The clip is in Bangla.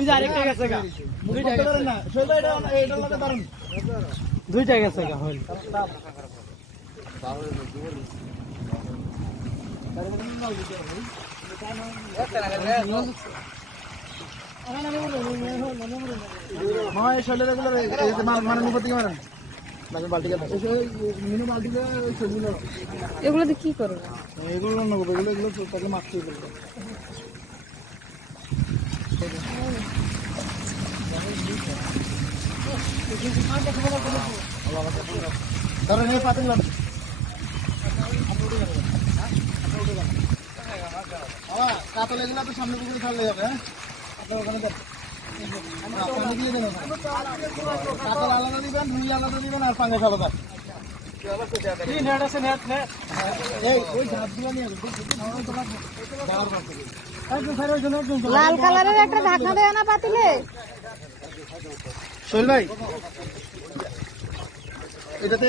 যে আরেকটা গেছে গা দুইটা গেছে না সোজা এটা লাগে দারুন দুইটা গেছে গা হল হ্যাঁ শৈলে রেগুলার মানে মুখ থেকে মারেন বালতি মিনু বালতি এগুলো দিয়ে কি করো? এগুলো রান্না করবো এগুলো তাকে মারতে ধরেন এই পাতিল কাতল এগুলো তো সামনে পুকুরে ছাড়লে যাবে হ্যাঁ আপনার ওখানে পানি দিয়ে দেবেন কাতল আলাদা দিবেন রুই আলাদা দিবেন আর পাঙ্গাস আলাদা লাল কালারের একটা ঢাকনা দেয় না পাতিলে? সোহেল ভাই এটাতে